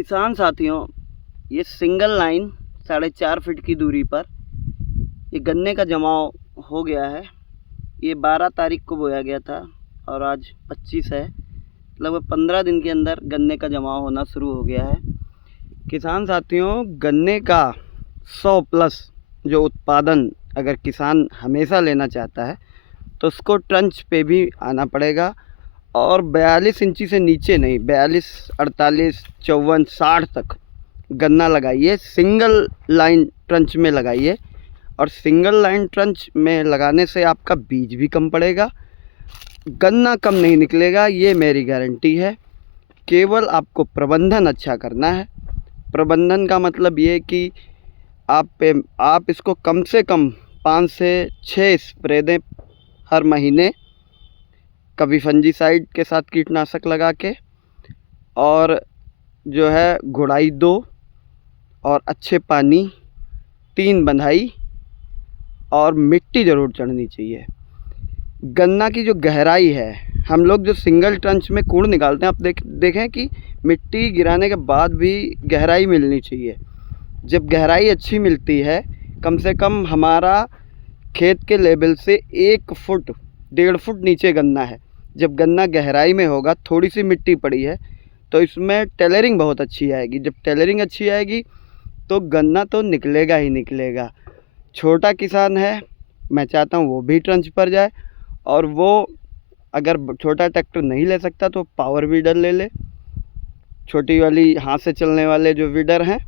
किसान साथियों, ये सिंगल लाइन 4.5 फीट की दूरी पर ये गन्ने का जमाव हो गया है। ये 12 तारीख को बोया गया था और आज 25 है। लगभग 15 दिन के अंदर गन्ने का जमाव होना शुरू हो गया है। किसान साथियों, गन्ने का 100 प्लस जो उत्पादन अगर किसान हमेशा लेना चाहता है तो उसको ट्रंच पे भी आना पड़ेगा और 42 इंची से नीचे नहीं, 42, 48, 54, 60 तक गन्ना लगाइए। सिंगल लाइन ट्रंच में लगाइए और सिंगल लाइन ट्रंच में लगाने से आपका बीज भी कम पड़ेगा, गन्ना कम नहीं निकलेगा, ये मेरी गारंटी है। केवल आपको प्रबंधन अच्छा करना है। प्रबंधन का मतलब ये कि आप इसको कम से कम 5 से 6 स्प्रे दें हर महीने, कभी फंजीसाइड के साथ कीटनाशक लगा के, और जो है गुड़ाई दो और अच्छे पानी, 3 बंधाई और मिट्टी ज़रूर चढ़नी चाहिए। गन्ना की जो गहराई है, हम लोग जो सिंगल ट्रंच में कूड़ निकालते हैं, आप देखें कि मिट्टी गिराने के बाद भी गहराई मिलनी चाहिए। जब गहराई अच्छी मिलती है, कम से कम हमारा खेत के लेवल से 1 फुट 1.5 फुट नीचे गन्ना है। जब गन्ना गहराई में होगा, थोड़ी सी मिट्टी पड़ी है तो इसमें टेलरिंग बहुत अच्छी आएगी। जब टेलरिंग अच्छी आएगी तो गन्ना तो निकलेगा ही निकलेगा। छोटा किसान है, मैं चाहता हूँ वो भी ट्रंच पर जाए, और वो अगर छोटा ट्रैक्टर नहीं ले सकता तो पावर वीडर ले ले, छोटी वाली हाथ से चलने वाले जो वीडर हैं।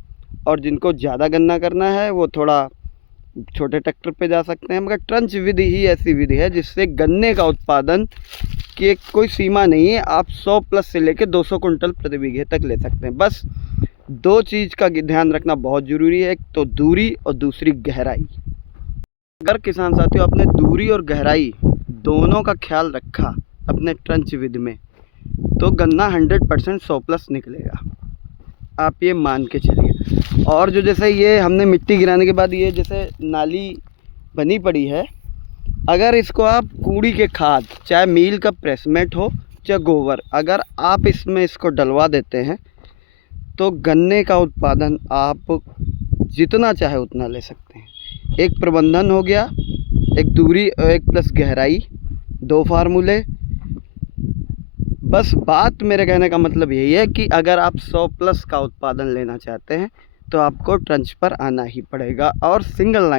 और जिनको ज़्यादा गन्ना करना है वो थोड़ा छोटे ट्रैक्टर पे जा सकते हैं। मगर ट्रंच विधि ही ऐसी विधि है जिससे गन्ने का उत्पादन की कोई सीमा नहीं है। आप 100 प्लस से लेकर 200 कुंटल प्रति बीघे तक ले सकते हैं। बस 2 चीज़ का ध्यान रखना बहुत ज़रूरी है, एक तो दूरी और दूसरी गहराई। अगर किसान साथियों अपने दूरी और गहराई दोनों का ख्याल रखा अपने ट्रंच विधि में, तो गन्ना 100% 100 प्लस निकलेगा, आप ये मान के चलिए। और जो जैसे ये हमने मिट्टी गिराने के बाद ये जैसे नाली बनी पड़ी है, अगर इसको आप कूड़ी के खाद, चाहे मील का प्रेसमेट हो चाहे गोबर, अगर आप इसमें इसको डलवा देते हैं तो गन्ने का उत्पादन आप जितना चाहे उतना ले सकते हैं। एक प्रबंधन हो गया, एक दूरी और एक प्लस गहराई, 2 फार्मूले। बस बात मेरे कहने का मतलब यही है कि अगर आप 100 प्लस का उत्पादन लेना चाहते हैं तो आपको ट्रंच पर आना ही पड़ेगा। और सिंगल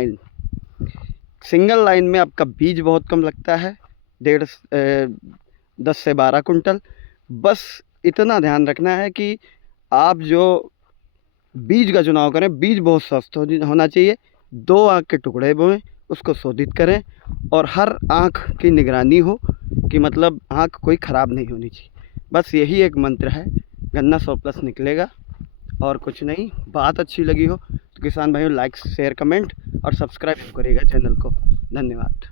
लाइन में आपका बीज बहुत कम लगता है, 10 से 12 कुंटल। बस इतना ध्यान रखना है कि आप जो बीज का चुनाव करें, बीज बहुत स्वस्थ होना चाहिए। 2 आँख के टुकड़े बोएं, उसको शोधित करें और हर आँख की निगरानी हो कि मतलब आँख कोई ख़राब नहीं होनी चाहिए। बस यही एक मंत्र है, गन्ना 100 प्लस निकलेगा और कुछ नहीं। बात अच्छी लगी हो तो किसान भाइयों लाइक, शेयर, कमेंट और सब्सक्राइब करिएगा चैनल को। धन्यवाद।